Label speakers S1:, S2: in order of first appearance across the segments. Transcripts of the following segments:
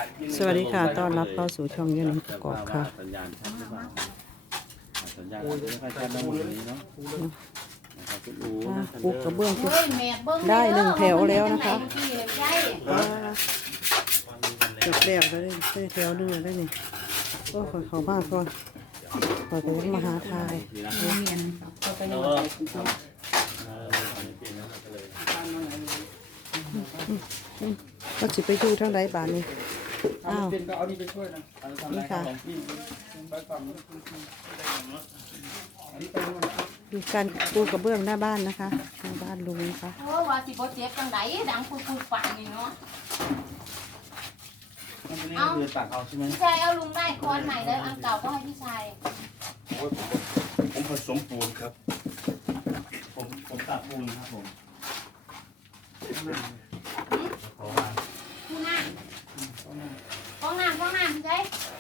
S1: สวัสดีค่ะต้อนรับเข้าสู่ช่องยูนิคกอกค่ะ
S2: สัญญาณชัดหรือเปล่าสัญญาณไม่ค่อยชัดนะวันนี้เนาะนะครับคุณอู๋นะ
S1: ปูกระเบื้อง
S3: เฮ้ยแม่เบิ่ง
S1: ได้หนึ่งแถวแล้วนะคะ
S3: เมื่อกี้เลยใช่
S1: จบแล้วได้แถวหนึงแล้วได้นี่ก็ขอเขาบ้านก่อนขอไปมาหาทาย
S3: เมียนเขาไปยังไง
S1: ก็สิไปดูทั้งใดบาทนี้อ้าว
S4: เป็นก็เอานี่ไปช่วยนะ
S1: นี่ค่ะ
S4: ไปฝั่งนู้นอันนี้ไปนู่น
S1: ดูการปูกระเบื้องหน้าบ้านนะคะหน้าบ้านลุงนะคะ
S3: โอ้ว่าสิบ่เจ็บจังไดดังคุยๆปากนี่เนาะ
S2: มันเป็นนี่คือตักเอาใช่ไหม
S3: พี่ชายเอาลุงได้ค้อนใหม่แล้วอันเก่าก็ให้พี่ชาย
S2: ผมผสมปูนครับผมตักปูนครับผมขอวาง
S3: ผู้น้ำห้องน้ำพี่ชาย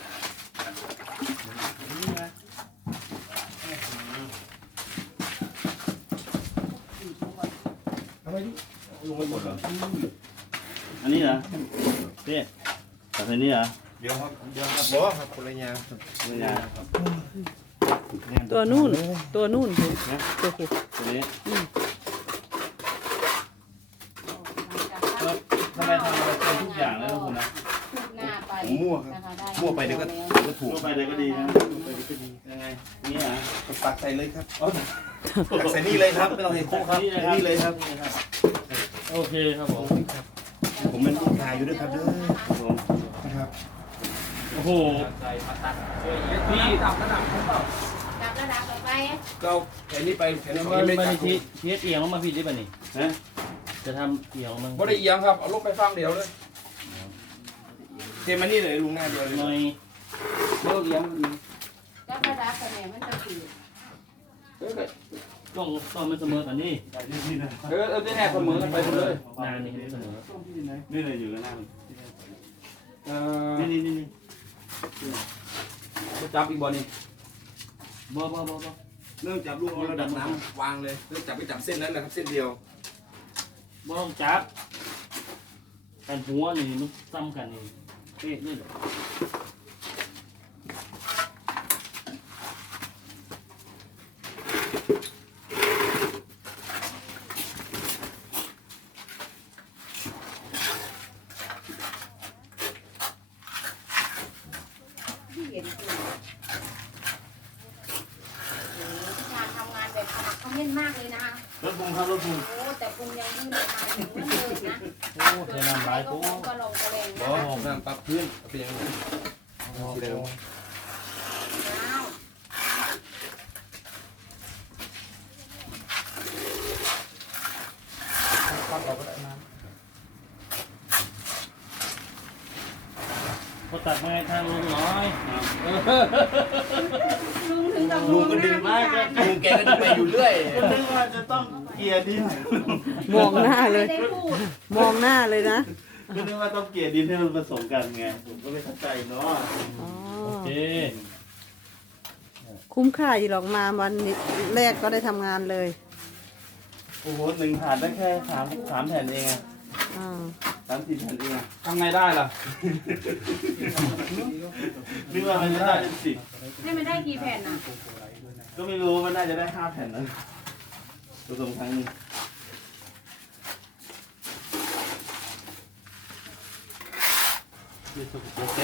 S4: เอาไปดิ
S2: ลงไปหมดเหรออันนี้เหรอพี่ตักอันนี้เหรอ
S4: เดี๋ยวครับบอกครับคนละอย่าง
S2: ไม่ได้ครับ
S1: ตัวนู่นตัวนู่นดูตัวผูก
S2: ตัวนี้
S3: แล้ว
S2: ทำไมทำอะไรเป็นทุกอย่างเลยนะคุณนะ
S3: คืบหน้าไป
S4: ผมมั่วครับ
S3: นะคะได้
S4: มั่วไปเดี๋ยวก็ถูก
S2: ทั่วไปเลยก็ดีนะ
S4: ไปเดี๋ยวก็ดี
S2: ยังไงนี่เหรอ
S4: ตักใส่เลยครับ
S2: อ๋อ
S4: ตักใส่นี่เลยครับไม่ต้องให้โค้งครับนี่เลยครับ
S2: โอเคครับผม
S4: ผมเป็นผู้ชายอยู่ด้วยครับเด้อ
S2: ครับผม
S4: นะครับ
S2: โอ้โหพี่
S4: ดับระดับผมเปล่า
S3: ดับระดับต่อไป
S4: ก็เอาแขนนี้ไปแขน
S2: มั
S4: นี้
S2: น
S4: ไม่
S2: ไม่
S4: ตั
S2: ได้
S4: ก
S2: ทีเอียงลงมาผิดได้ป่ะนี่ฮะจะทำเอียงมัน
S4: บ่ได้เอียงครับเอาลงไปฟังเดียวเลยเทมานี่เลยลุงหน้าเดียวเลย
S2: หน่อย
S4: เลิกเอียง
S3: ดับระดับแต่แม่มันจะถือ
S2: ต้องมันเสมอกันนี่
S4: ได้แน่เสมอกันไปหมดเลย
S2: นานนี่ให้เสมอนี่เลยอยู่กันหน้า
S4: นี่
S2: นี่
S4: จะจับอีกบอลนี่
S2: บ่
S4: เริ่มจับลูกเอาระดับน้ำวางเลยเริ่มจับไปจับเส้นนั้นนะครับเส้นเดียว
S2: บ่ต้องจับกันหัวนี่มันซ้ำกันนี่เอ๊ะนี่
S3: ที่เห็นคือพี่ชายทำงานแบบขมักเขม้นมากเลยนะคะ
S2: รถบุ้งครับรถบุ้ง
S3: โอ้แต่ปรุงยังยื่นมาถึงเหมือนเดิมนะ
S2: โอ้เทน้ำลาย
S3: ก็
S2: ปุ๊
S3: คงกระลงกระเลง
S4: บ
S3: นะ
S4: อน้ำปรับพื้นเป็นยังไงทีเดิม
S3: อ้าว
S4: ปักเราก็ได้น้
S2: เขาตัดมาให้ทางลุงน้อย
S3: ลุงถึงกับ
S4: ำลุงก็ดึง
S3: มาก
S4: ลุงแกก็ดึงไปอยู่เรื่อย
S2: ก็นึกว่าจะต้องเกียร์ดิน
S1: มองหน้าเลย
S3: ไม่ได้พูด
S1: มองหน้าเลยนะ
S2: ก็นึกว่าต้องเกียร์ดินให้มันผสมกันไงผมก็ไม่เข้าใจเนาะ
S1: อ๋อ
S2: โอเค
S1: คุ้มค่าอยู่หรอกมาวันแรกก็ได้ทำงานเลย
S2: โอ้โหหนึ่งผ่านได้แค่สามแผ่นเองอะ
S1: อ่า
S2: 3-4แผ่นเองอะ
S4: ทำไงได้ล่ะ
S2: นึกว่ามันจะได้เป็นสิบ
S3: ให้มันได้กี่แผ่นน่ะ
S2: ก็ไม่รู้มันน่าจะได้5แผ่นนะผสมครั้งหนึง โอเค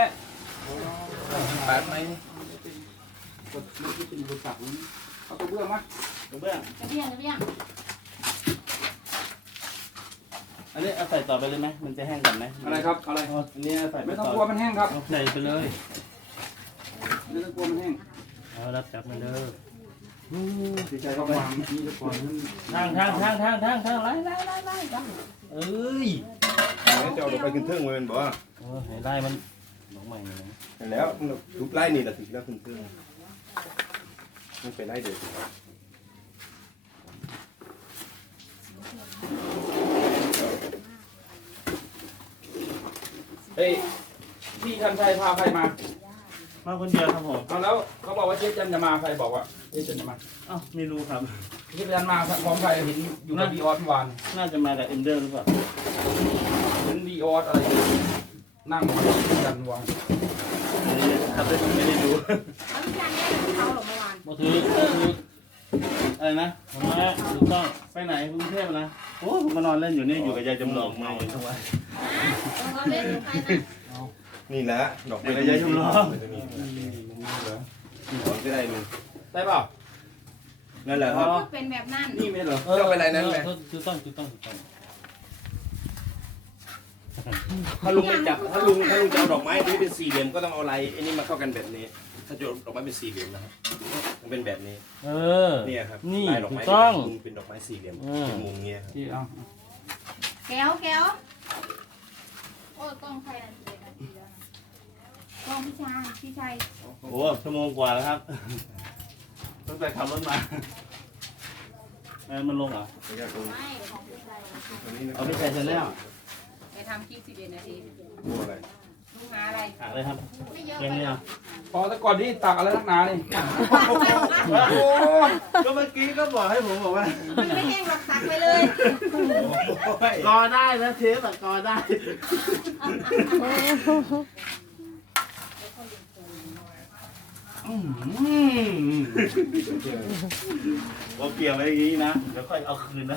S4: แปดไหมกดไม่ได้เป็นบริษัทเอาตัวเบื้องมั้ย
S2: กระเบื้อง
S3: จะเบี้ยงจะเบี้ยง
S2: อันนี้เอาใส่ต่อไปเลยไหมมันจะแห้งก่อนไหม
S4: อะไรครับอะไร
S2: อันนี้เอาใส่ไป
S4: ไม่ต้อง
S2: ต่
S4: กลัวมันแห้งครับ
S2: เอาใส่ไปเลย
S4: ไม่ต้องกลัวมันแห้ง
S2: เอารับจับมาเลย
S4: ดีใจต้องวางนี่จะก่อนนั่น
S2: ทางไล่เอ้ย
S4: แล้วจะเอาลงไปขึ้นเทิงไว้มันบอกว่า
S2: โอ้ยไล่มันหลงใหม่เลยนะ
S4: แล้วทุกไล่นี่แหละถึงแล้วขึ้นเทิงมันไปไล่เด็ดเฮ้ยพี่ทันชัยพาใครมา
S2: มาคนเดียวครับผม
S4: เอาแล้วเขาบอกว่าเจ๊จันจะมาใครบอกว่าเจ๊จันจะมา
S2: อ้าวไม่รู้ครับ
S4: เจ๊จันมาพร้อมใครเห็นอยู่กับบีออสเมื่อวาน
S2: น่าจะมากับเอนเดอร์หรือเปล่า
S4: เห็นบีออสอะไร
S5: นั่งมายันวาง
S2: ครับไม่ได้ดู
S3: แล้วพี่ชายได้ของเขาเหรอเมื่อวาน
S2: มาถืออะไรนะผมมาถูกต้องไปไหนกรุงเทพนะโอ้ผมมานอนเล่นอยู่นี่อยู่กับยายจำลองเมาทั้งวัน
S3: เราเล่นไปนะ
S4: นี่แหละดอก
S2: อยู่กับยายจำลอง
S4: ก็ได้ลุง
S5: ได้เปล่า
S4: นั่นแหละครับ
S3: เป็นแบบนั้น
S5: นี่ไม่เหรอ
S4: ก็เป็นไรนั้นแหละ
S2: ถูกต้อง
S4: ถ้าลุงไม่จับถ้าลุงจะเอาดอกไม้ที่เป็นสี่เหลี่ยมก็ต้องเอาลายไอ้นี่มาเข้ากันแบบนี้ ถ้าจะดอกไม้เป็นสี่เหลี่ยมนะครับมันเป็นแบบนี้
S2: เออ
S4: เนี่ยครับ
S2: นี่
S4: ลายดอก
S2: ถู
S4: ไม้
S2: กต้อง
S4: เป็นดอกไม้สี่เหลี่ยมเป็นมุมเงี้ยครับ
S5: ที่เอา
S3: แก้วโอ้กล้องใครนาทีแล้วกล้องพี่ชาย
S2: โอ้ชั่วโมงกว่าแล้วครับตั้งแต่ขับรถมามันลงเหรอ
S3: ไม่ของพี่ชาย
S2: เอาไม่ใส่เสร็จแล้ว
S3: ไปทำคลิป11 นาที
S4: พูดอะไร
S3: ลูกหาอะไร
S2: หาเลยครับ
S3: ไม่เยอะ
S2: เรื่องนี้อ่ะ
S5: พอแต่ก่อนที่ตักอะไรนักหนานี่
S2: ก็เมื่อกี้ก็บอกให้ผมบอกว่า
S3: มันไม่แห้งหรอกตักไปเลย
S2: กอได้นะเทปกอได้เราเกี่ยวไว้อย่างนี้นะเดี๋ยวค่อยเอาคืนนะ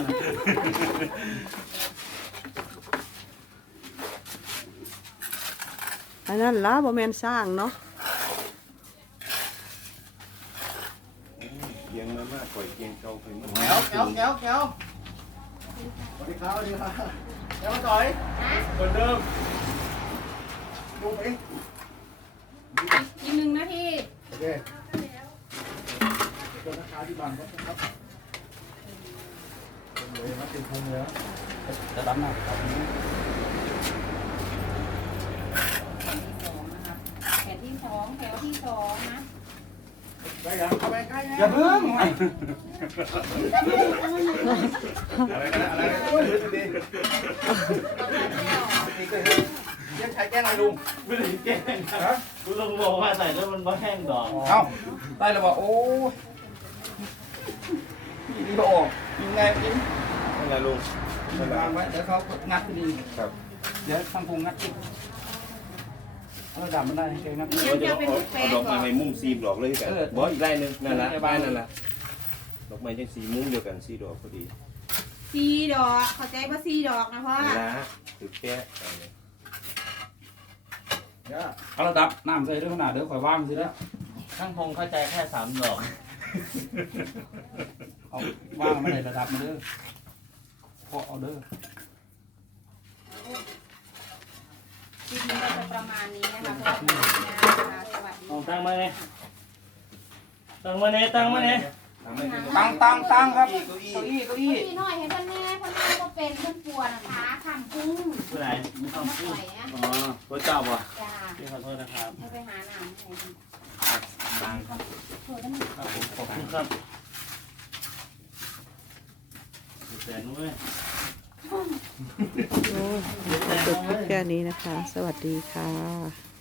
S1: อันนั้นล่ะบ่แม่นสร้างเนาะ
S4: เกียงมามากกว่าเกียงเก่าไปมาก
S2: แก้วสวัสดีครับแก้วมาต่อยคนเดิม
S3: อีก1 นาที
S5: โอเคตัวราคาที่บ้านครับเลยมาเป็นพุงเลยจะดำหน้าครับ
S3: แถวที่2นะ
S5: ได้ยังเข้าไปใกล้อย่าเพิ่ง
S4: อะไรนะอะไรนะยังใช้แก้งอะไรลุง
S2: ไม่ได้แกล้งนะคุณลุงบอกว่าใส่แล้วมันไม่แห้งดอก
S5: เอ้าได้แล้วบอกโอ้นี่ก็ออกยังไงกิน
S4: นั่นแหละลุงนั่นแหละ
S5: วางไว้เดี๋ยวเขางัดไปดี
S4: ครับ
S5: เดี๋ยวทางพุงงัดอีกเอาดำมันได้เองนะ
S3: เดี๋ยวจะเป็นลูกแป้
S4: เอา
S3: ง
S4: ดอก
S3: ก่
S4: ไม้
S3: อน
S4: ในมุมซีบดอกเลยกันบอกอีกไล่นึงนั่นแหละบ้านนั่นแหละดอกไม้จังสีมุ้งเดียวกันสีดอกพอดี
S3: 4 ดอกเข้าใจว่า4 ดอกนะพ่อ
S4: นี่ละถือแก้
S5: เอาระดับน้ำใส่ด้วยขนาดเดี๋ยวข่อยว่างสิแล้ว
S2: ช่างพงเข้าใจแค่3 ดอก
S5: เอาว่างไม่ได้ระดับมาเด้อพอเอาเด้อ
S3: คลิปนี้ก็จะประมาณนี้นะคะสวัสดีค่ะสวัสดี
S2: เอาตั้งมาเนี่ยตั้งมาเนี่ย
S5: ตั้งครับเก้าอี้
S3: พี่หน่อยให้เพื่อนแม่เพื่อนแม่ก็เป็นเพื่อนปวดขาขำพุง
S2: ผู้ไหนไม่ต้อง
S3: มา
S2: พู
S3: ป
S2: ด
S3: ล่อยอ่ะ
S2: อ๋อพระเจ้าป่ะ
S3: จ้า
S2: พี่ขอโทษนะครับ
S3: ให้ไปหาหนังให้ดี
S2: ตัง
S3: เธอได้ไหม
S2: ครับผมขอบคุณครับแสนเว้ย
S1: โอ้จบแค่นี้นะคะ สวัสดีค่ะ